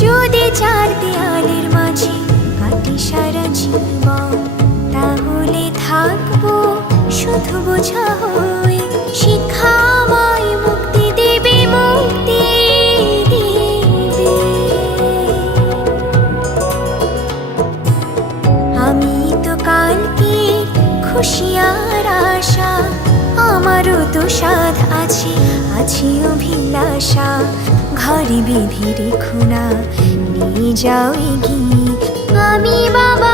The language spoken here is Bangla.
যদি চার দেয়ালের মাঝে কাটি সারা জীবন, তাহলে থাকবো শুধু বোঝা হয়ে। শিক্ষা আমায় মুক্তি দেবে, মুক্তি দেবে। আমি তো কালকে খুশি আর আশা, আমারও তো সাধ আছে, আছে অভিলাষা। ঘরে বেঁধে রেখো না, নিয়ে যাও এগিয়ে। আমি বাবা